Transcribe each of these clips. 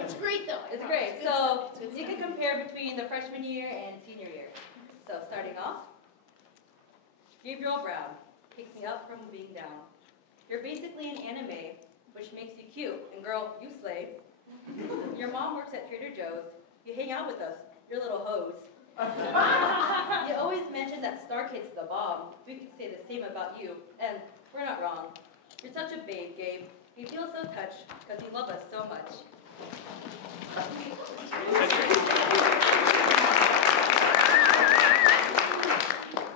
It's great though. It's great. So you can compare between the freshman year and senior year. So starting off, Gabriel Brown picks me up from being down. You're basically an anime, which makes you cute. And girl, you slay. Your mom works at Trader Joe's. You hang out with us. You're a little hose. You always mention that Star Kid's the bomb. We could say the same about you, and we're not wrong. You're such a babe, Gabe. We feel so touched because you love us so much.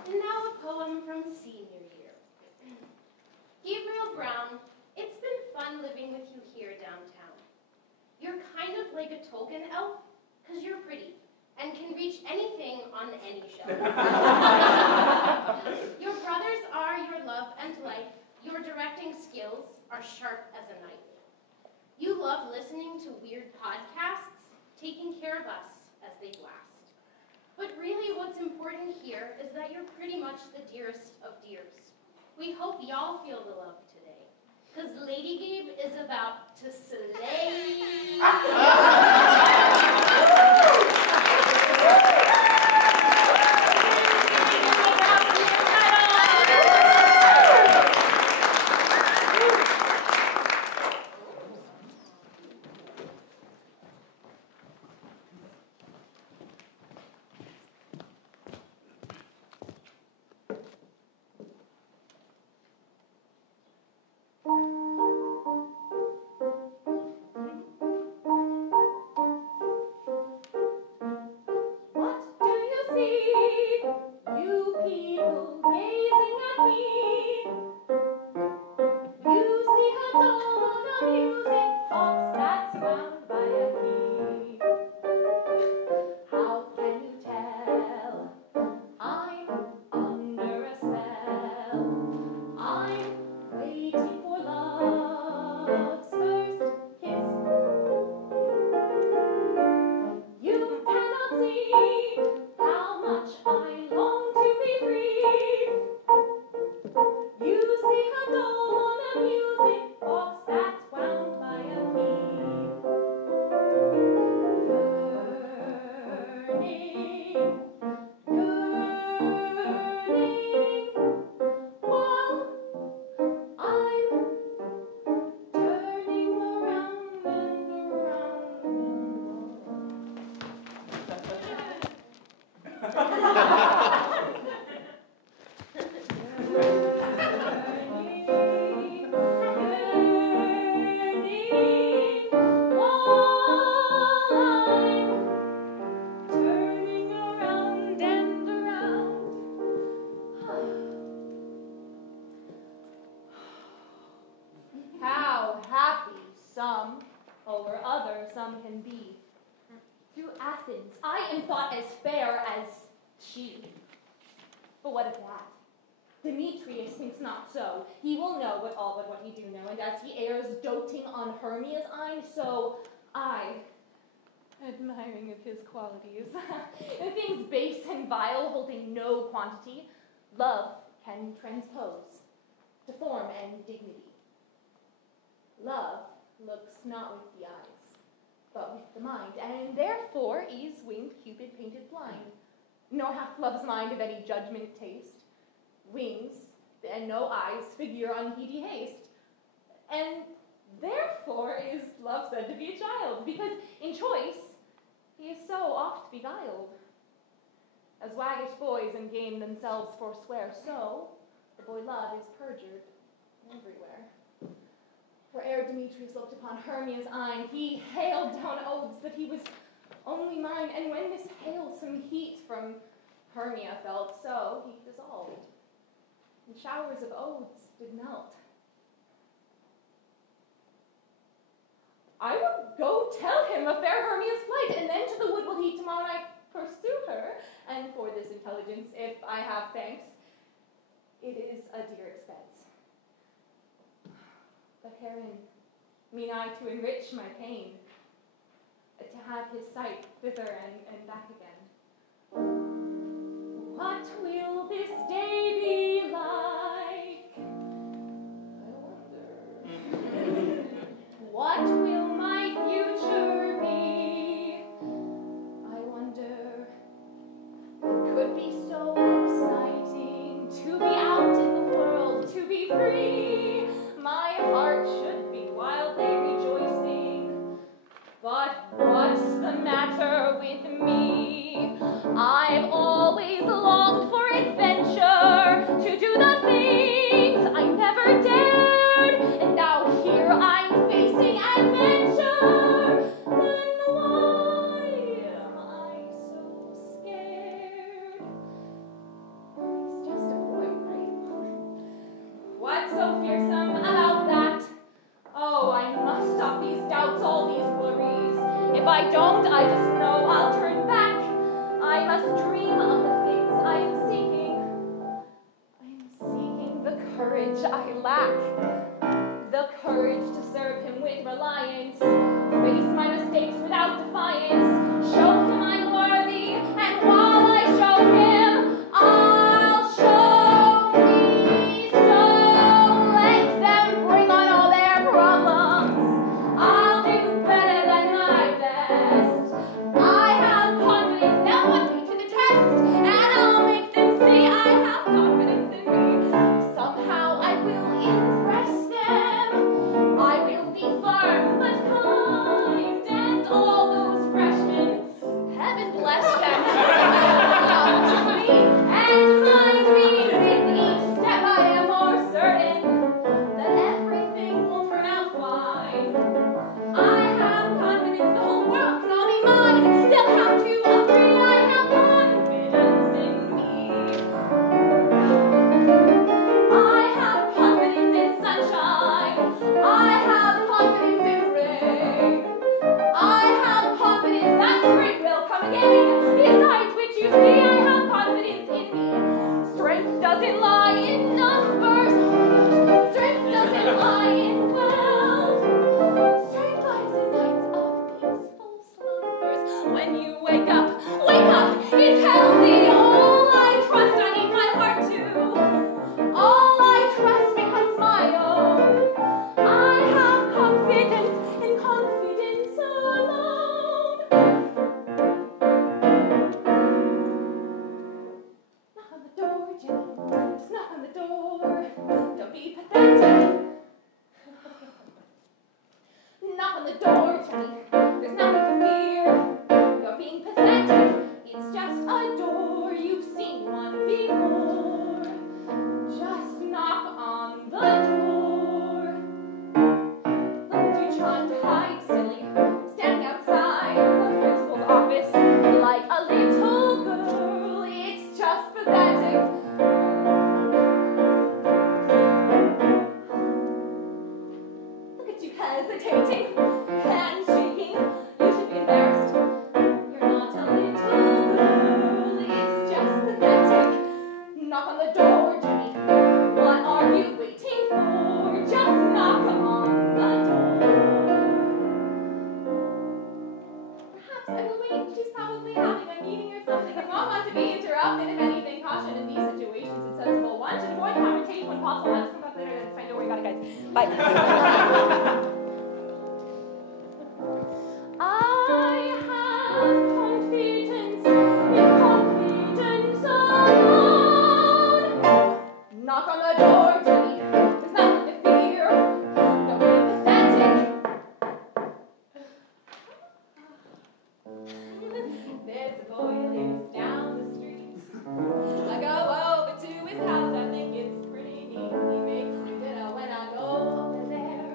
And now a poem from senior year. Gabriel Brown, it's been fun living with you here downtown. You're kind of like a Tolkien elf, because you're pretty and can reach anything on any shelf. Your brothers are your love and life. Your directing skills are sharp as a knife. You love listening to weird podcasts, taking care of us as they blast. But really what's important here is that you're pretty much the dearest of dears. We hope y'all feel the love today, because Lady Gabe is about to slay. Admiring of his qualities, the things base and vile, holding no quantity, love can transpose to form and dignity. Love looks not with the eyes, but with the mind, and therefore is winged Cupid painted blind, nor hath love's mind of any judgment taste, wings and no eyes figure unheedy haste, and therefore is love said to be a child, because in choice he is so oft beguiled. As waggish boys in game themselves forswear, so the boy love is perjured everywhere. For ere Demetrius looked upon Hermia's eyne, he hailed down oaths that he was only mine, and when this hail some heat from Hermia felt, so he dissolved, and showers of odes did melt. I will go tell him of fair Hermia's flight, and then to the wood will he tomorrow night pursue her, and for this intelligence, if I have thanks, it is a dear expense. But herein mean I to enrich my pain, to have his sight thither and back again. What will this day be like? I wonder. What will my future be? I wonder. It could be so exciting to be out in the world, to be free. My heart should be wildly rejoicing. But what's the matter with me? I've always longed for adventure, to do the things I never dared, and now here I'm facing adventure. Then why am I so scared? He's just a boy, right? What's so fearsome about that? Oh, I must stop these doubts, all these worries. If I don't, I just know I'll turn back. I must dream of the things I am seeking. I am seeking the courage I lack. The courage to serve him with reliance. Face my mistakes without defiance. Show him I'm worthy, and while I show him, I'll show me so. Let them bring on all their problems. I'll do better than my best. I have confidence, they'll put me to the test, and I'll make them see I have confidence in me. Somehow I will impress them. I will be firm but kind, and all those freshmen, heaven bless them, come to me and mind me. With each step I am more certain that everything will turn out fine. I have confidence the whole world can all be mine. They'll have to agree I have confidence in me. I have confidence in sunshine. I have confidence in rain. I have confidence that spring will come again. Besides which, you see, I have confidence in me. Strength doesn't lie in numbers. Strength doesn't lie in wealth. Strength lies in nights of peaceful slumbers. When you wake up, it's healthy. All I trust, I need my heart to. All I trust becomes my own. I have confidence in confidence alone. Knock on the door, Jenny. Just knock on the door. Don't be pathetic. Knock on the door, Jenny. There's nothing to fear. You're being pathetic. It's just a door. You've seen one before. Just knock on the door. Look at you trying to hide, silly. Standing outside the principal's office like a little girl. It's just pathetic. Look at you hesitating and shaking. You should be embarrassed. You're not a little girl. It's just pathetic. Knock on the door, Jenny. What are you waiting for? Just knock on the door. Perhaps I will wait. She's probably having a meeting or something and won't want to be interrupted. If anything, caution in these situations is sensible. One should avoid confrontation when possible. I'll just come back later and find out where you got it, guys. Bye. I have confidence in confidence alone. Knock on the door, Jenny. There's nothing to fear. Don't be pathetic. There's a boy who lives down the street. I go over to his house. I think it's pretty neat. He makes me dinner when I go over there.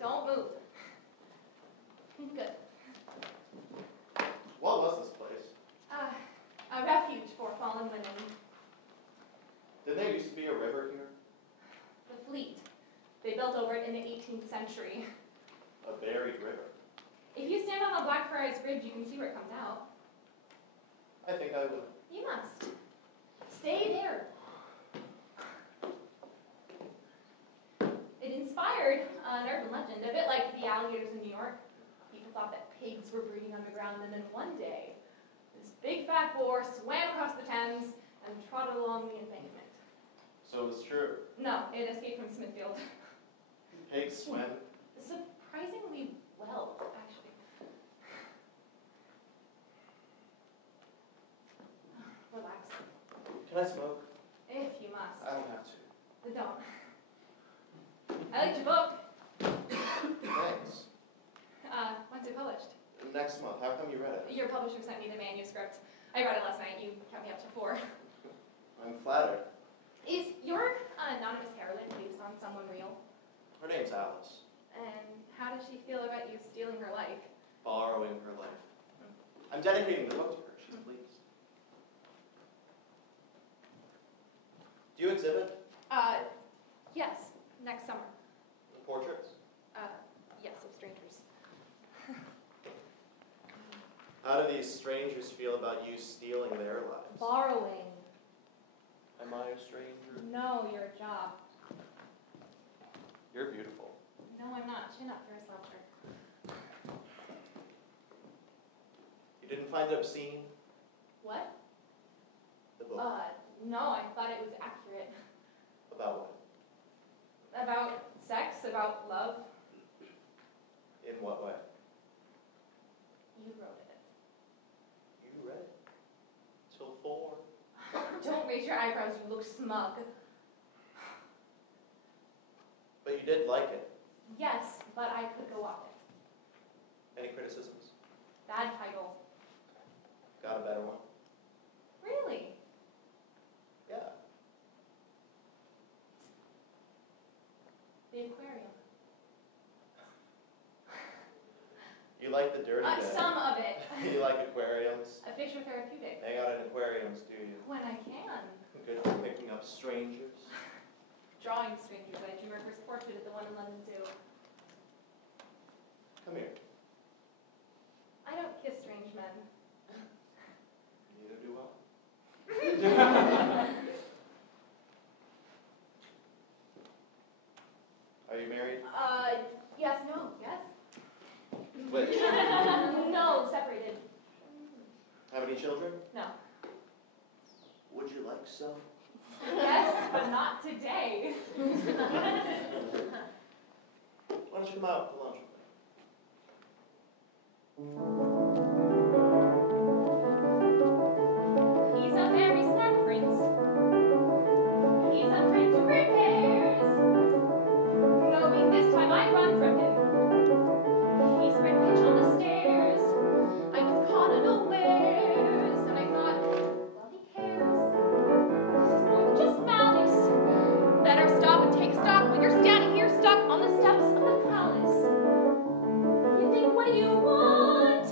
Don't move. Good. What was this place? A refuge for fallen women. Didn't there used to be a river here? The Fleet. They built over it in the 18th century. A buried river. If you stand on the Blackfriars Bridge, you can see where it comes out. I think I would. You must. Stay there. It inspired an urban legend, a bit like the alligators in New York. People thought that pigs were breeding underground, and then one day, this big fat boar swam across the Thames and trotted along the embankment. So it was true. No, it escaped from Smithfield. Pigs swim. Surprisingly well, actually. Relax. Can I smoke? If you must. I don't have to. Don't. I liked your book. Thanks. When's it published? Next month. How come you read it? Your publisher sent me the manuscript. I read it last night. You kept me up to 4. I'm flattered. Is your anonymous heroine based on someone real? Her name's Alice. And how does she feel about you stealing her life? Borrowing her life. I'm dedicating the book to her. She's pleased. Do you exhibit? Yes, next summer. Portraits? Yes, of strangers. How do these strangers feel about you stealing their lives? Borrowing. Am I a stranger? No, you're a job. You're beautiful. No, I'm not. Chin up, you're a sloucher. You didn't find it obscene? What? The book. No, I thought it was accurate. About what? About sex, about love. In what way? You wrote it. You read it. Till 4. Don't raise your eyebrows, you look smug. But you did like it. Yes, but I could go off it. Any criticisms? Bad title. Got a better one? Really? Yeah. The aquarium. You like the dirty bit. Some of it. You like aquariums. A picture therapeutic. Hang out in aquariums, do you? When I can. Good for picking up strangers. Drawing strangers. I drew my first portrait at the one in London Zoo. Come here. I don't kiss strange men. Neither do I. Are you married? Yes, no, yes. Which? No, separated. Have any children? No. Would you like some? Yes, but not today. Why don't you come out for lunch with me? He's a very smart prince. He's a prince who prepares. Knowing this time I'd run from him. He spread pitch on the stairs. I was caught unawares, and I thought, well, he cares. This is more than just malice. Better stop and take stock when you're standing here stuck on the steps of the palace. You think what you want.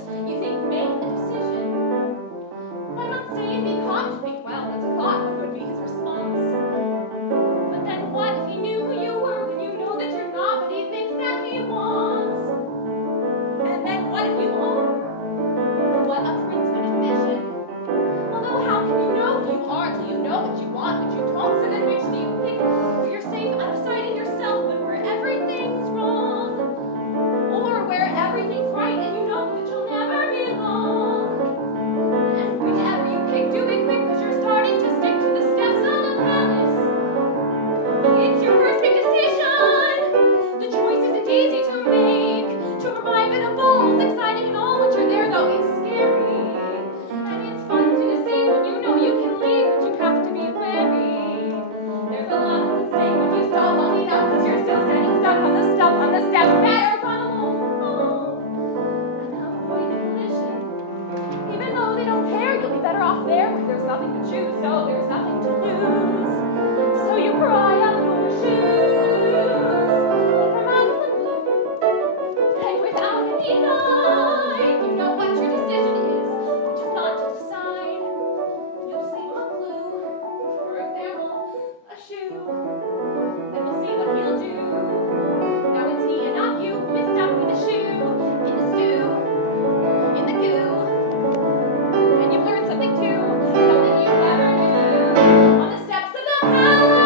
out there where there's nothing to choose, no, there's nothing to lose. So you pry up your shoes, from out of the blue, and without any guide, you know what your decision is, which is not to decide. You'll see a clue, for example, a shoe, then we'll see what he'll do. Now it's he and not you who is stuck with a shoe, in the stew, in the goo. And you've learned something too, something you never knew, on the steps of the palace.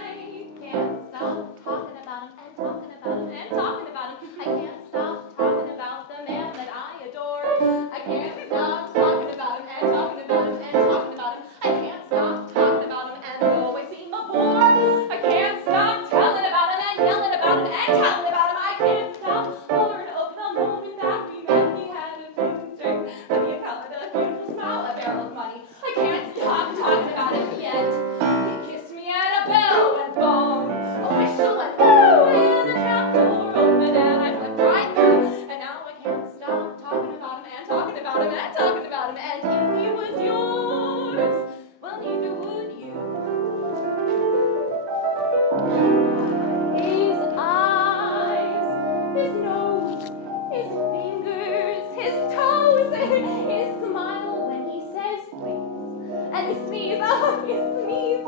I can't stop talking about him and talking about him and talking about him. I can't stop talking about the man that I adore. I can't stop talking about him and talking about him and talking about him. I can't stop talking about him and always seem a bore. I can't stop telling about him and yelling about him and telling about him. I can't stop hollering over the moment that we met. He had a thin string, a account with a beautiful smile, a barrel of money. I can't stop talking about him yet. He kissed me and a bell went bong, a whistle went woo, and a trap door opened and I flipped right through. And now I can't stop talking about him and talking about him and talking about him. And if he was yours, well, neither would you. His eyes, his nose, his fingers, his toes, his smile when he says please, and his sneeze, oh, his sneeze,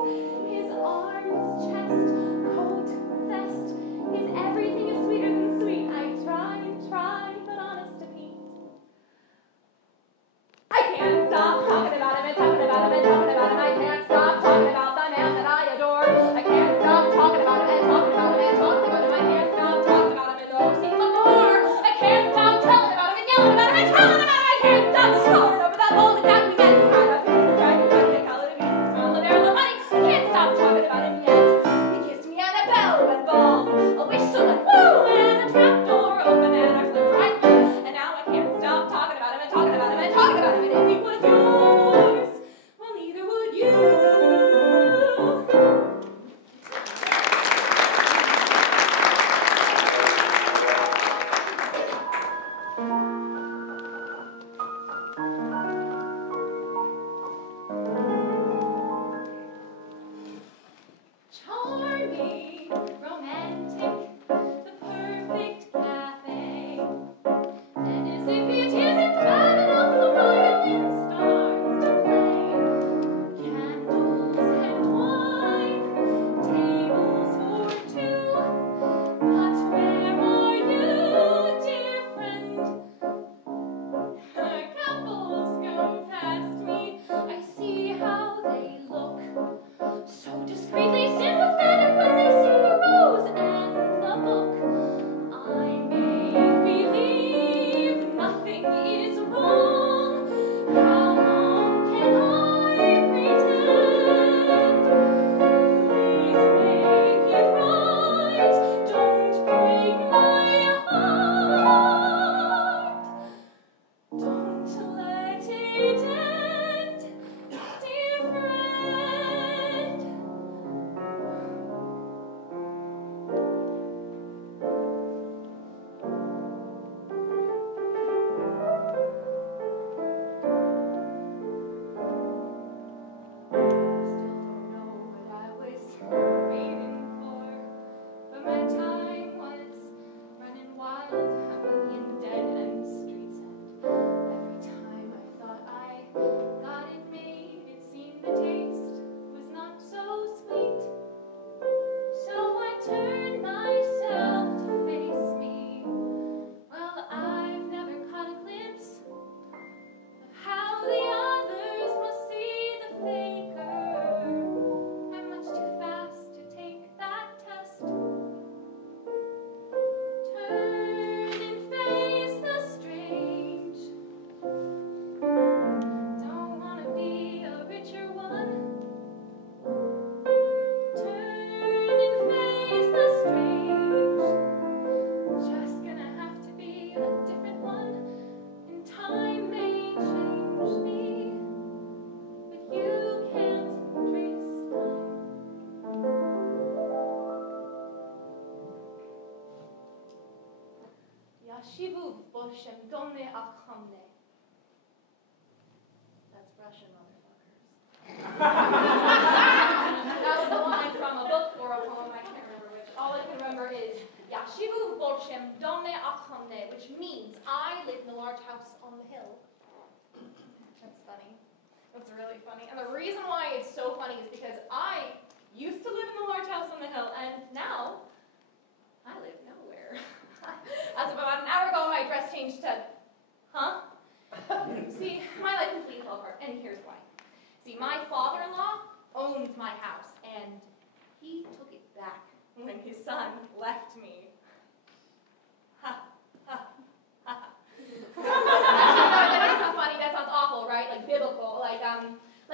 his arms, chest, coat, vest, his everything is sweeter than sweet. I try and try, but honest to Pete, I can't stop talking about him and talking about him and talking about him. I can't stop talking about the man that I adore. I can't stop talking about him and talking about him and talking about him. I can't stop talking about him and always seem a bore. I can't stop telling about him and yelling about him and telling about him. I can't stop hollering over that moment that we met. He had a thin striped red, a colored bean, a smile, a barrel of money. I can't stop talking about him yet. He kissed me and a bell went bong, a whistle went woo, and a trap door opened and I flipped right through. And now I can't stop talking about him and talking about him and talking about him. And if he was yours, well, neither would you. Charming, romantic, the perfect cafe. And as if it isn't bad enough, the violin starts to play. Candles and wine, tables for two. But where are you, dear friend? Couples go past me, I see how they look. So discreetly sympathetic when they see the rose and the book. I make believe nothing is wrong. How long can I pretend? Please make it right. Don't break my heart. Don't let it end, dear friend. Still don't know what I was waiting for, but my time was running wild, a million dead end streets, and every time I Bolshem, Domne Akamne. That's Russian, motherfuckers. That was a line from a book or a poem, I can't remember which. All I can remember is Yashivu Bolshem, Domne Akamne, which means I live in a large house on the hill. That's funny. That's really funny. And the reason why it's so funny is because I used to live in a large house on the hill, and now I live nowhere. As of about an hour ago, my dress changed to, See, my life completely fell apart, and here's why. See, my father-in-law owns my house, and he took it back when his son left me. That's not funny, that sounds awful, right? Like biblical, like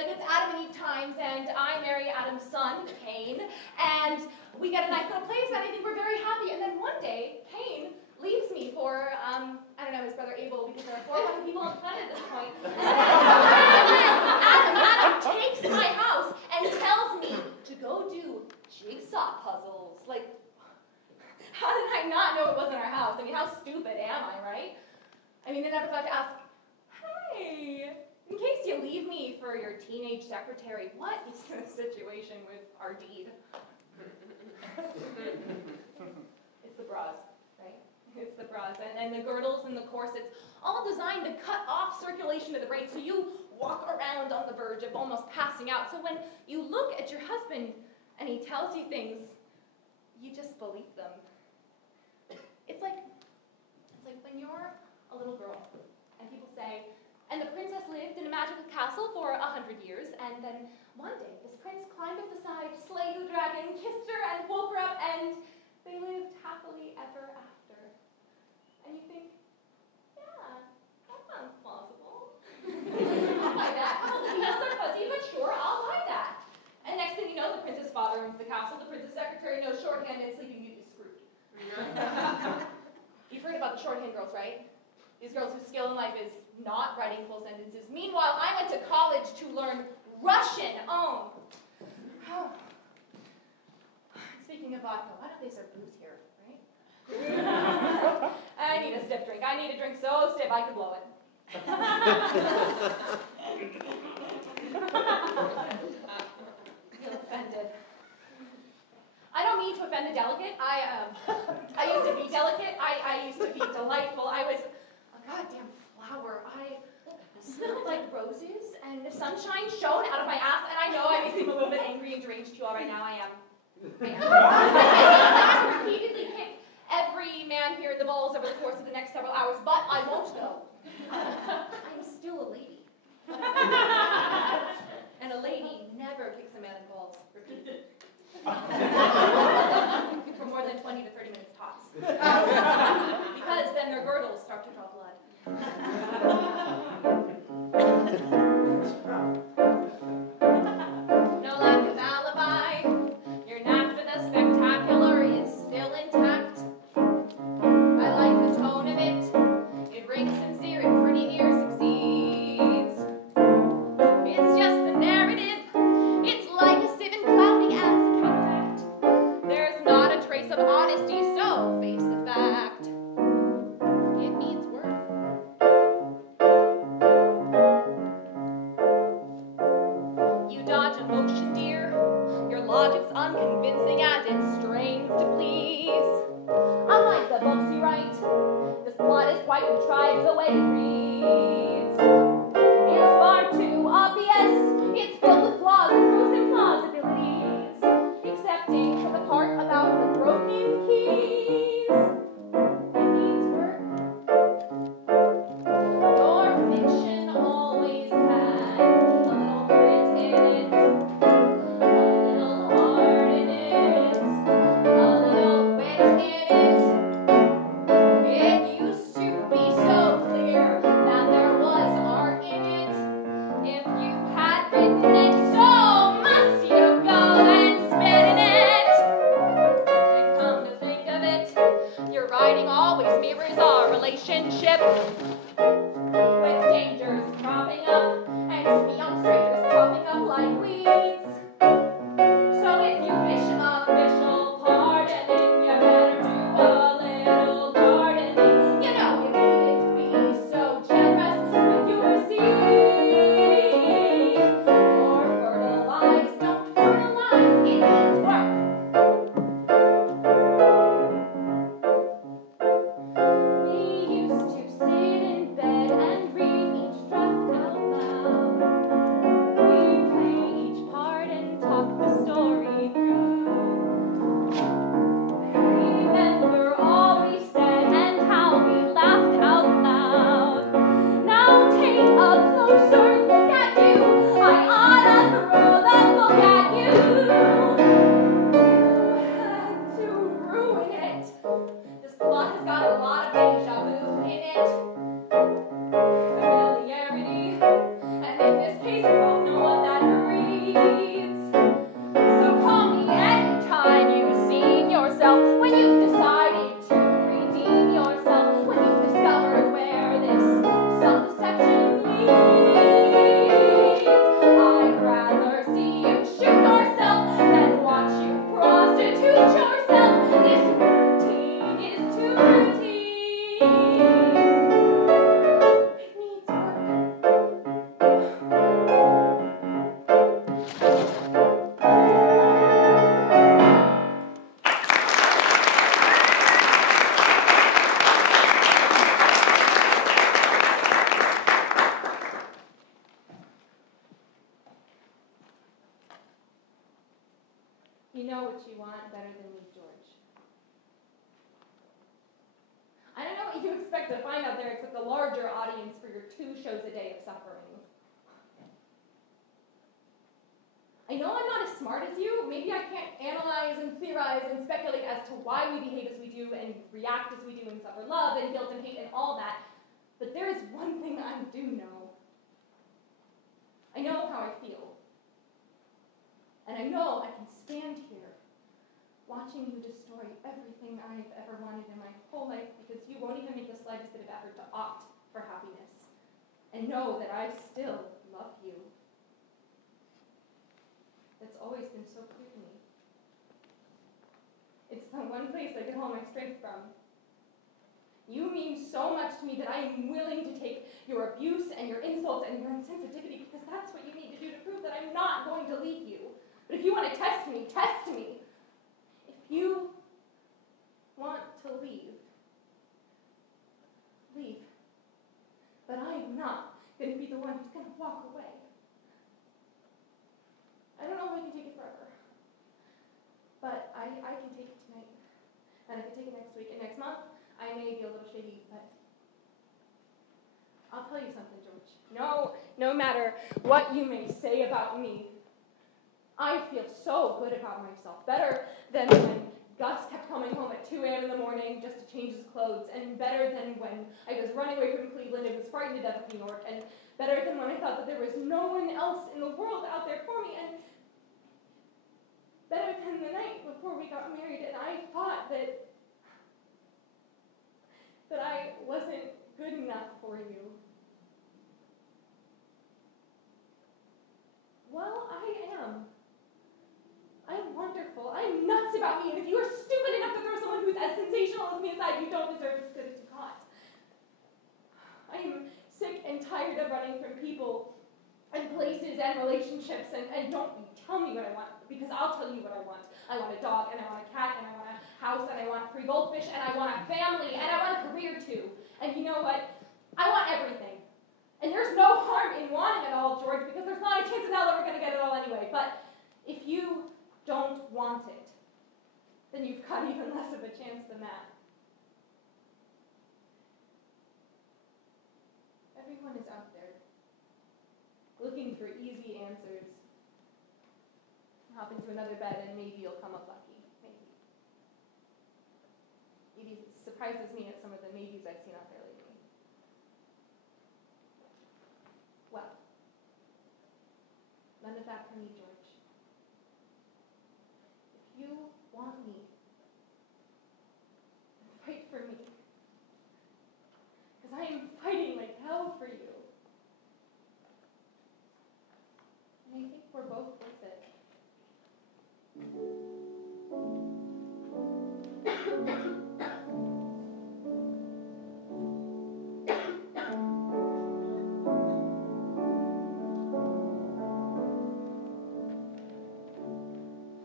it's Adam and Eve times, and I marry Adam's son, Cain, and we get a nice little place, and I think we're very happy, and then one day, Cain leaves me for, I don't know, his brother Abel, because there are 400 people on the planet at this point. Adam takes my house and tells me to go do jigsaw puzzles. Like, how did I not know it wasn't our house? I mean, how stupid am I, right? I mean, I never thought to ask, hey, in case you leave me for your teenage secretary, what is the situation with our deed? It's the bras. It's the bras, and the girdles and the corsets, all designed to cut off circulation to the brain, so you walk around on the verge of almost passing out. So when you look at your husband and he tells you things, you just believe them. It's like when you're a little girl and people say, and the princess lived in a magical castle for 100 years, and then one day this prince climbed up the side, slayed the dragon, kissed her, and woke her up, and they lived happily ever after. And you think, yeah, that sounds plausible. I'll buy that. Well, the details are fuzzy, but sure, I'll buy that. And next thing you know, the prince's father owns the castle, the prince's secretary knows shorthand, and Sleeping Beauty is screwed. You've heard about the shorthand girls, right? These girls whose skill in life is not writing full sentences. Meanwhile, I went to college to learn Russian. Speaking of vodka, why don't they serve booze here, right? I need a stiff drink. I need a drink so stiff I could blow it. Feel offended. I don't mean to offend the delicate. I used to be delicate. I used to be delightful. I was a goddamn flower. I smelled like roses, and the sunshine shone out of my ass, and I know I may seem a little bit angry and deranged to you all right now. I am. I repeatedly kick every man here in the balls over the course of the next several hours, but I won't though. I'm still a lady. And a lady never kicks a man in the balls repeatedly. For more than 20 to 30 minutes tops. Because then their girdles start to draw blood. No lack of alibi. Your knack for the spectacular is still intact. I like the tone of it. It rings sincere and pretty near succeeds. It's just the narrative. It's like a sieve and clouding as a counteract. There's not a trace of honesty, so face the fact. It needs work. You dodge emotion, dear. Your logic's unconvincing as it strains to please. Unlike the books you write, this plot is quite contrived the way it reads. It's far too obvious. It's filled with flaws and gruesome plausibilities, excepting for the part about the broken keys. It needs work. Your fiction always had a little grit in it, a little heart in it, a You know what you want better than me, George. I don't know what you expect to find out there except a larger audience for your 2 shows a day of suffering. I know I'm not as smart as you. Maybe I can't analyze and theorize and speculate as to why we behave as we do and react as we do and suffer love and guilt and hate and all that. But there is one thing I do know. I know how I feel. And I know I can stand here watching you destroy everything I've ever wanted in my whole life because you won't even make the slightest bit of effort to opt for happiness. And know that I still love you. That's always been so clear to me. It's the one place I get all my strength from. You mean so much to me that I am willing to take your abuse and your insults and your insensitivity because that's what you need to do to prove that I'm not going to leave you. But if you want to test me, test me. If you want to leave, leave. But I am not going to be the one who's going to walk away. I don't know if I can take it forever, but I can take it tonight, and I can take it next week, and next month, I may be a little shady, but I'll tell you something, George. No matter what you may say about me, I feel so good about myself, better than when Gus kept coming home at 2 a.m. in the morning just to change his clothes, and better than when I was running away from Cleveland and was frightened to death of New York, and better than when I thought that there was no one else in the world out there for me, and better than the night before we got married, and I thought that I wasn't good enough for you. Well, I am. I'm wonderful. I'm nuts about me, and if you are stupid enough to throw someone who's as sensational as me aside, you don't deserve as good as you got. I am sick and tired of running from people and places and relationships, and don't tell me what I want, because I'll tell you what I want. I want a dog, and I want a cat, and I want a house, and I want 3 goldfish, and I want a family, and I want a career too. And you know what? I want everything. And there's no harm in wanting it all, George, because there's not a chance in hell that we're going to get it all anyway. But if you don't want it, then you've got even less of a chance than that. Everyone is out there looking for easy answers. Hop into another bed and maybe you'll come up lucky. Maybe. It surprises me at some of the maybes I've seen out there lately. Well, none of that for me, George. If you want me, then fight for me. Because I am fighting like hell for you. And I think we're both worth it.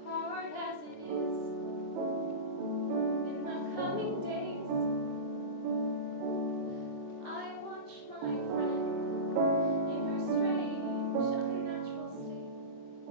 Hard as it is in the coming days, I watch my friend in her strange, unnatural state.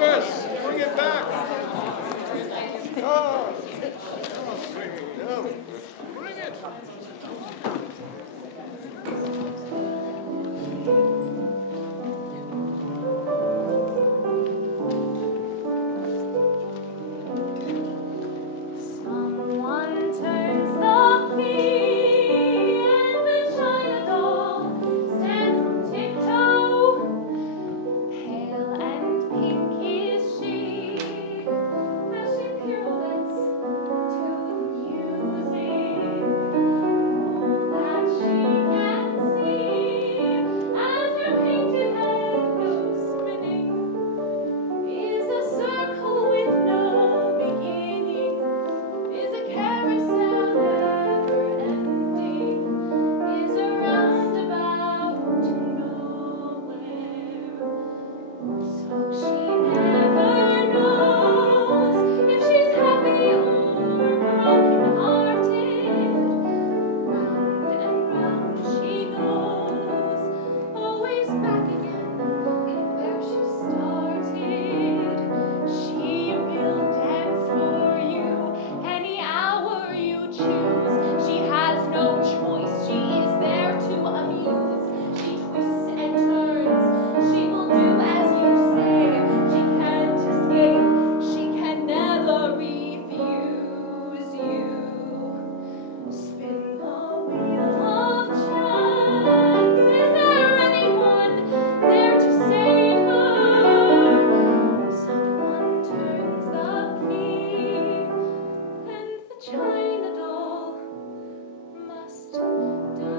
Yes, bring it back. Oh, bring it. Someone turns the key and the china doll stands on tiptoe. Pale and pink is she as she pirouettes to the music. All that she can see as her painted head goes spinning is a circle with no beginning, is a carousel never ending, is a roundabout to nowhere. So she never knows if she's happy or broken-hearted. Round and round she goes, always back again where she started. She will dance for you any hour you choose. She has no choice, she is there to amuse. She twists and turns, she will do as you say. She can't escape, she can never refuse you. Spin the wheel of chance. Is there anyone there to save her? Someone turns the key, and the china doll must dance.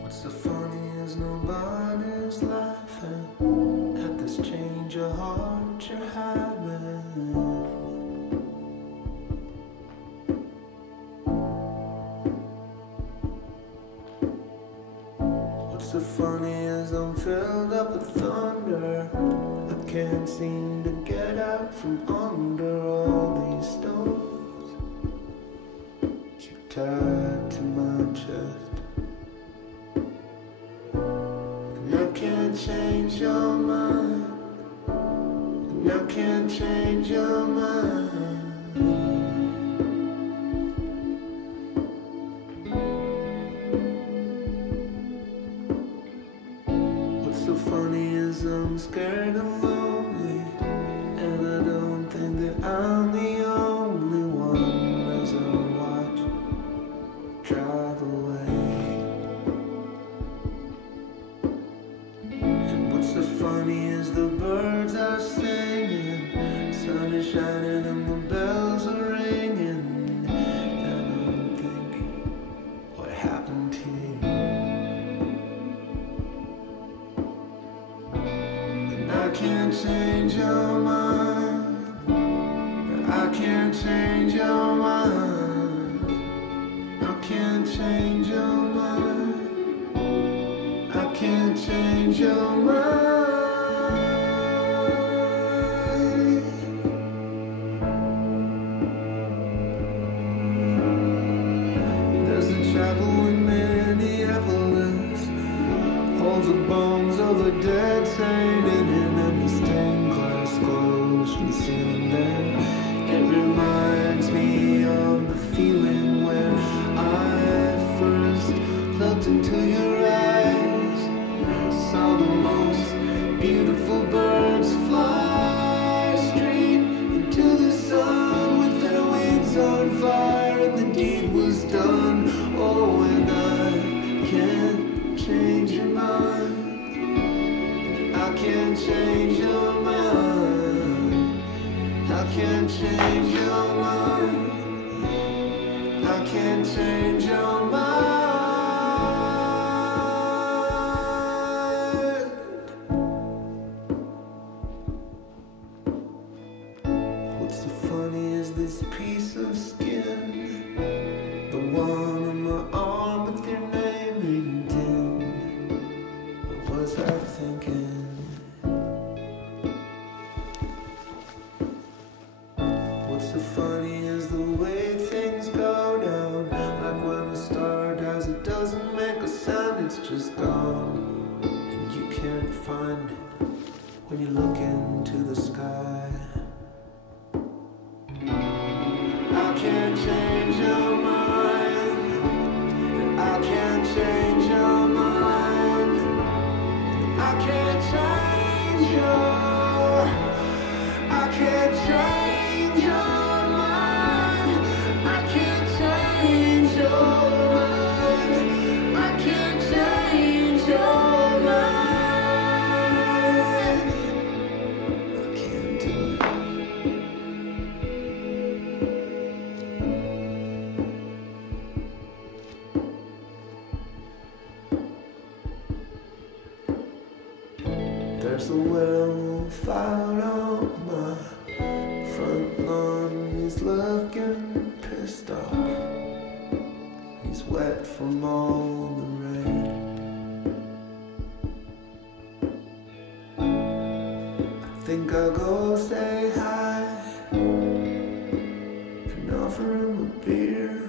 What's so funny is nobody's laughing at this change of heart you're having. What's so funny is I'm filled up with thunder. I can't seem to get out from under all these stones you tied to my chest. And I can't change your mind. And I can't change your mind. What's so funny is I'm scared and lonely, and I don't think that I'm the only one as I watch you drive away. And what's so funny is the birds are singing, sun is shining and the bells are ringing, and I'm thinking, what happened to you? And I can't change your mind, and I can't change your mind, I can't change your mind, I can't change your mind. There's a chapel in Minneapolis, holds the bones of a dead saint in it, and the stained glass glows from the ceiling there. It reminds me of the feeling where I first looked into your eyes, saw the most beautiful birds fly straight into the sun with their wings on fire, and the deed was done. Oh, and I can't change your mind, I can't change your mind, I can't change your mind, I can't change your mind. it's just gone, and you can't find it when you look into the sky. I can't change your mind. I can't change your mind. I can't change your. I can't change your mind. I can't change your mind. I can't change your mind. I can't do it. There's a werewolf out on my front lawn. He's looking pissed off. He's wet from all the rain. I think I'll go say hi and offer him a beer.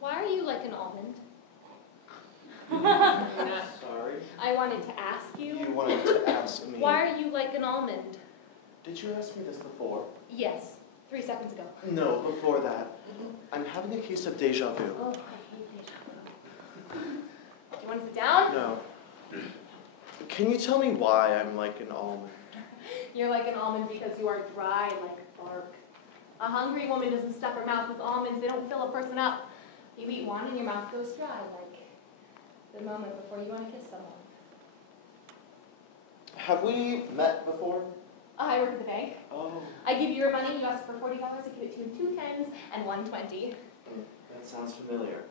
Why are you like an almond? Sorry. I wanted to ask you. You wanted to ask me. Why are you like an almond? Did you ask me this before? Yes, 3 seconds ago. No, before that. I'm having a case of deja vu. Oh, I hate deja vu. Do you want to sit down? No. Can you tell me why I'm like an almond? You're like an almond because you are dry like bark. A hungry woman doesn't stuff her mouth with almonds. They don't fill a person up. You eat one and your mouth goes dry, like the moment before you want to kiss someone. Have we met before? I work at the bank. Oh. I give you your money, you ask for $40, I give it to you in 2 10s and 120. That sounds familiar.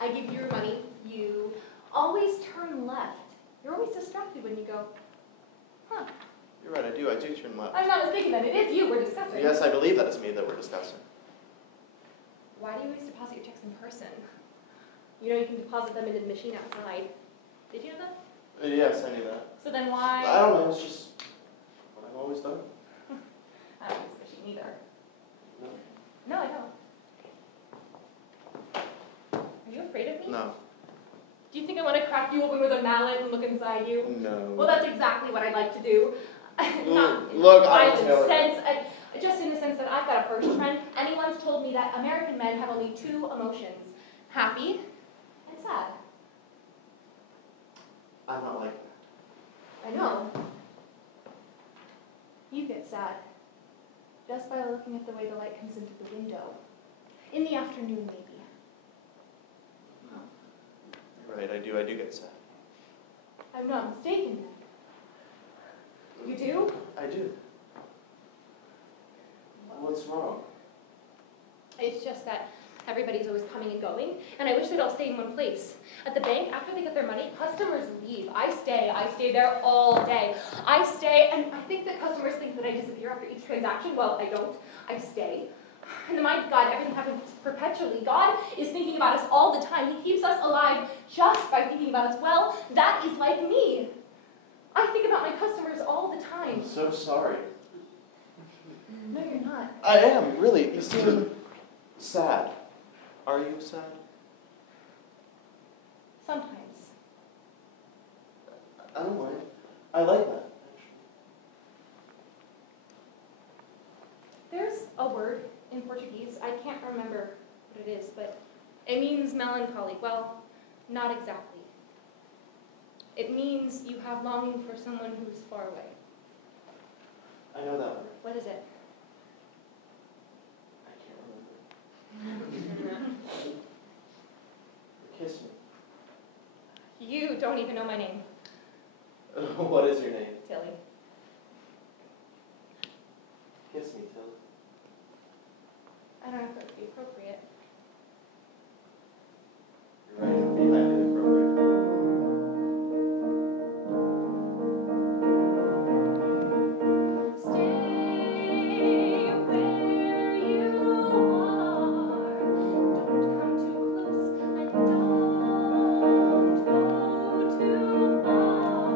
I give you your money, you always turn left. You're always distracted when you go, huh. You're right, I do turn left. I'm not mistaken then, it is you we're discussing. Yes, I believe that is me that we're discussing. Why do you always deposit your checks in person? You know you can deposit them into the machine outside. Did you know that? Yes, I knew that. So then why? I don't know, it's just what I've always done. I don't use the machine either. No. No, I don't. Are you afraid of me? No. Do you think I want to crack you open with a mallet and look inside you? No. Well, that's exactly what I'd like to do. Not Look, violent sense, just in the sense that I've got a Persian friend, and he once told me that American men have only 2 emotions, happy and sad. I'm not like that. I know. You get sad just by looking at the way the light comes into the window. In the afternoon, maybe. You're right, I do get sad. I'm not mistaken then. You do? I do. What's wrong? everybody's always coming and going, and I wish they'd all stay in one place. At the bank, after they get their money, customers leave. I stay there all day. I stay, and I think that customers think that I disappear after each transaction. Well, I don't. I stay. In the mind of God, everything happens perpetually. God is thinking about us all the time. He keeps us alive just by thinking about us. Well, that is like me. I think about my customers all the time. I'm so sorry. No, you're not. I am, really. You seem sad. Are you sad? Sometimes. I don't mind. I like that, actually. There's a word in Portuguese. I can't remember what it is, but it means melancholy. Well, not exactly. It means you have longing for someone who's far away. I know that word. What is it? I can't remember. Kiss me. You don't even know my name, What is your name? Tilly. Kiss me, Tilly. I don't know if that would be appropriate. You're right, it would be highly inappropriate. Stay where you are. Don't come too close and don't go too far.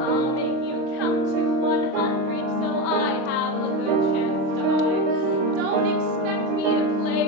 I'll make you count to 100 so I have a good chance to hide. Don't expect me to play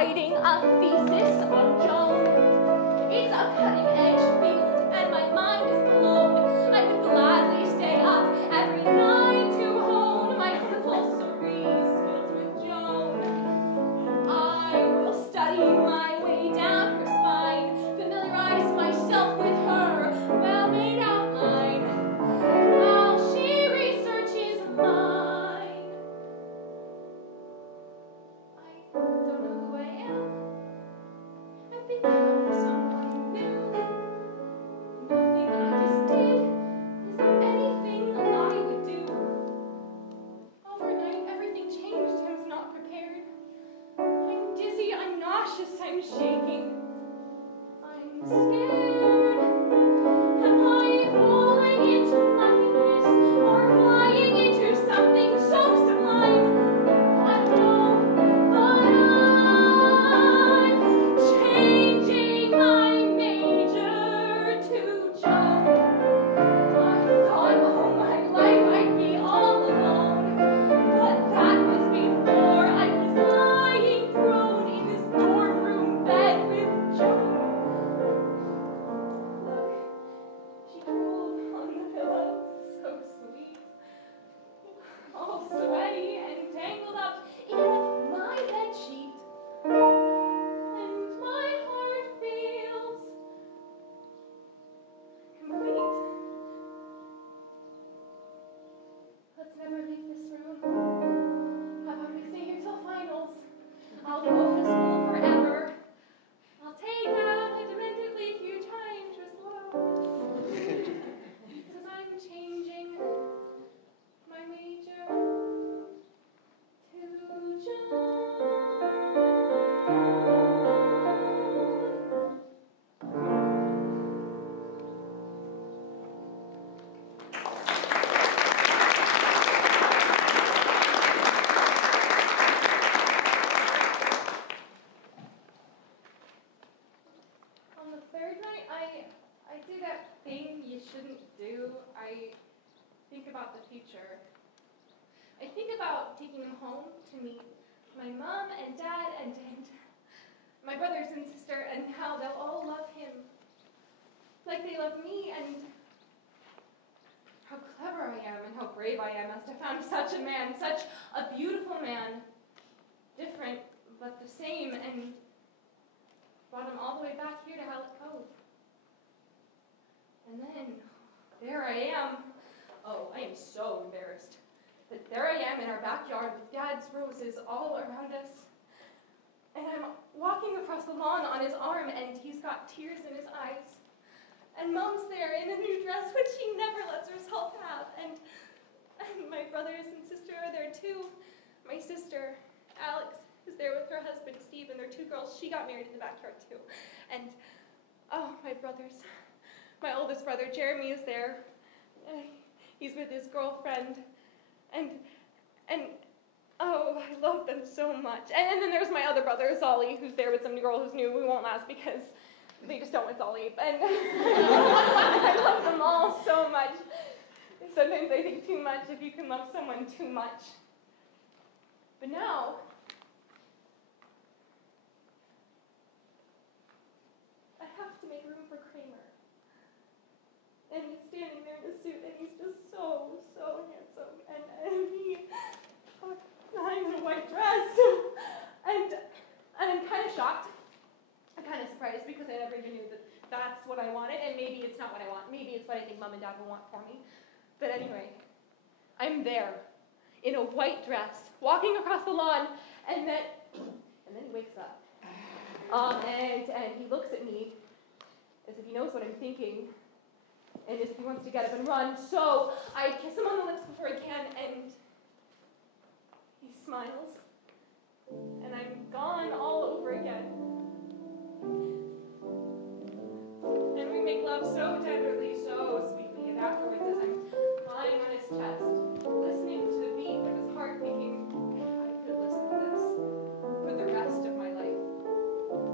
writing a thesis on Joan. It's a cutting-edge field, and my mind is blown. I would gladly stay up every night to hone my compulsory skills with Joan. I will study my way down her spine, familiarize myself with her well-made outline, while she researches mine. I don't know who I am. I've become someone new. Nothing I just did is anything I would do. Overnight, everything changed. I was not prepared. I'm dizzy, I'm nauseous, I'm shaking. I'm scared. Am I falling into nothingness or flying into something so sublime? I don't know, but I'm changing my major to Joan. I thought all my life I'd be all alone, but that was before I was lying prone in this dorm room bed with Joan. Look, she drooled on the pillow, so sweet, all sweaty and tangled up in my bed sheet, and my heart feels complete. Let's never leave this room. How about we stay here till finals? I'll go to school forever. I'll take out a demented huge high interest loan. Because I'm changing my major to Joan. On the third night, I do that thing you shouldn't do. I think about the future. I think about taking him home to meet my mom and dad and my brothers and sister, and how they'll all love him like they love me, and how clever I am and how brave I am as to found such a man, such a beautiful man, different but the same, and brought him all the way back here to Hallett Cove. And then, there I am. Oh, I am so embarrassed. But there I am in our backyard with Dad's roses all around us. And I'm walking across the lawn on his arm, and he's got tears in his eyes. And Mom's there in a new dress, which she never lets herself have. And my brothers and sister are there too. My sister, Alex, is there with her husband, Steve, and their two girls. She got married in the backyard too. And, oh, my brothers. My oldest brother, Jeremy, is there. He's with his girlfriend. And, oh, I love them so much. And then there's my other brother, Zolly, who's there with some girl who's new. We won't ask because they just don't with Zolly. And I love them all so much. Sometimes I think too much if you can love someone too much. But now, I have to make room for Kramer. And he's standing there in a suit, and he's just so, so handsome. And he, I'm in a white dress. And I'm kind of shocked. I'm kind of surprised because I never even knew that that's what I wanted. And maybe it's not what I want. Maybe it's what I think Mom and Dad will want for me. But anyway, I'm there in a white dress, walking across the lawn, and then he wakes up. And he looks at me as if he knows what I'm thinking, and as if he wants to get up and run. So I kiss him on the lips before I can, and he smiles, and I'm gone all over again. And we make love so tenderly, so sweetly, and afterwards, as I'm lying on his chest, listening to the beat of his heart, thinking, I could listen to this for the rest of my life.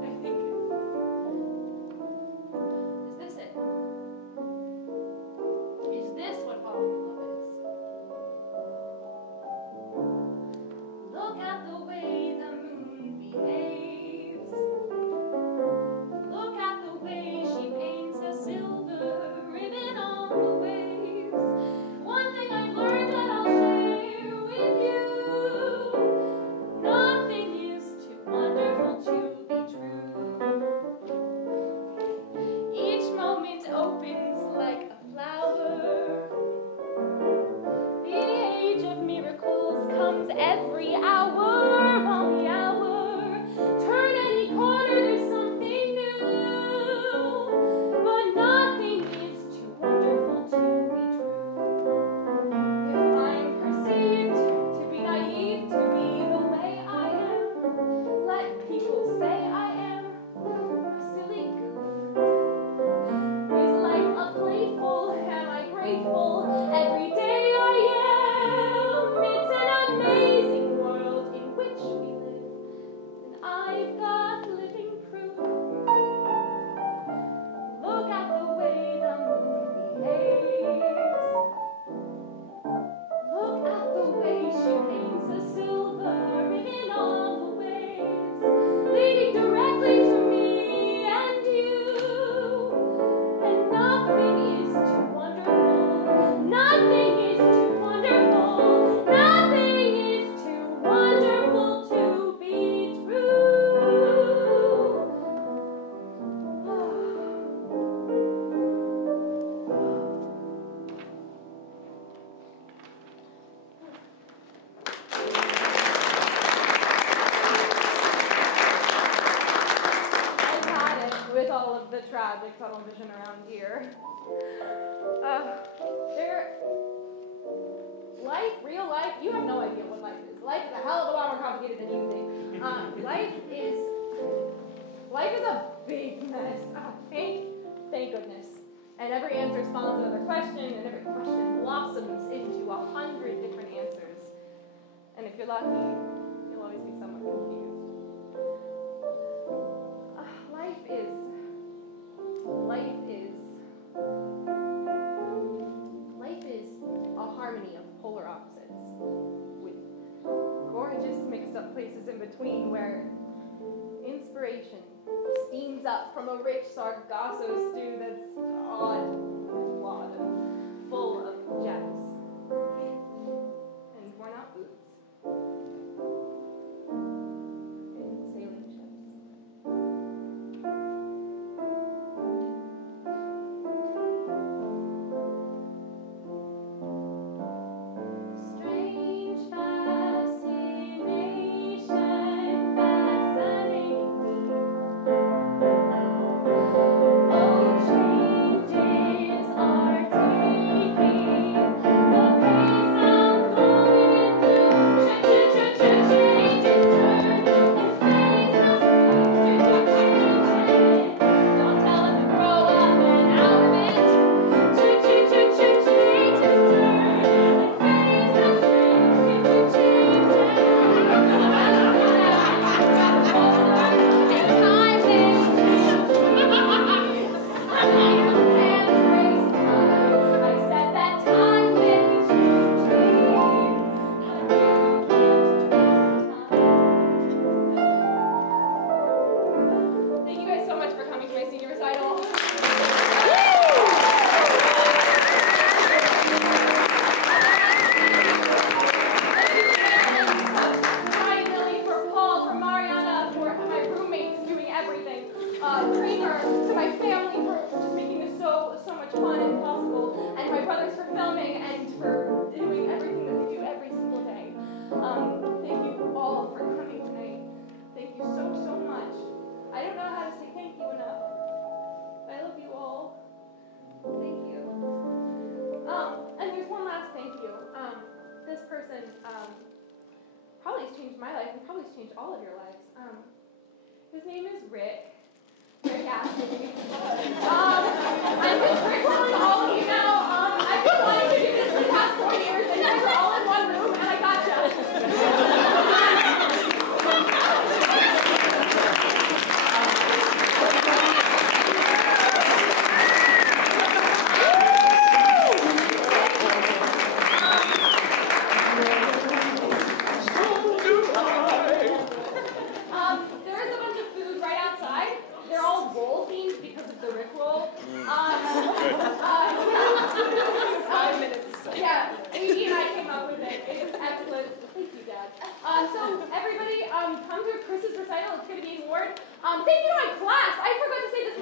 I think, is this it? Is this what falling in love is? Look at the way the moon behaves. the tragic tunnel vision around here. Real life, you have no idea what life is. Life is a hell of a lot more complicated than you think. Life is a big mess. Thank goodness. And every answer spawns another question, and every question blossoms into 100 different answers. And if you're lucky, you'll always be somewhat confused. Life is a harmony of polar opposites, with gorgeous mixed-up places in between where inspiration steams up from a rich sargasso stew that's odd and flawed and full of gems and worn-out boots and sailing ships. Strange fascination, fascinating me. All changes are taking the pace I'm going through. Changes turn and face us changes. Don't tell him to grow up and out of it. Changes turn and face us Thank you guys so much for coming to my senior recital. Hi, Lily, for Paul, for Mariana, for my roommates doing everything. Kramer, to my family for just making this so much fun and possible, and my brothers for filming and for doing everything that they do every single day. Thank you all for coming tonight. Thank you so much. I don't know how to say thank you enough. I love you all. Thank you. And there's one last thank you. This person probably has changed my life and probably has changed all of your lives. His name is Rick. Rick Ashton. I'm just Rick calling all of you now. I've been wanting to do this for the past 4 years, and you guys are all in one room, and I gotcha. There is a bunch of food right outside. They're all roll themed because of the Rick roll. 5 minutes. Yeah, Amy and I came up with it. It is excellent. Thank you, Dad. So everybody, come to Chris's recital. It's going to be an award. Thank you to my class. I forgot to say this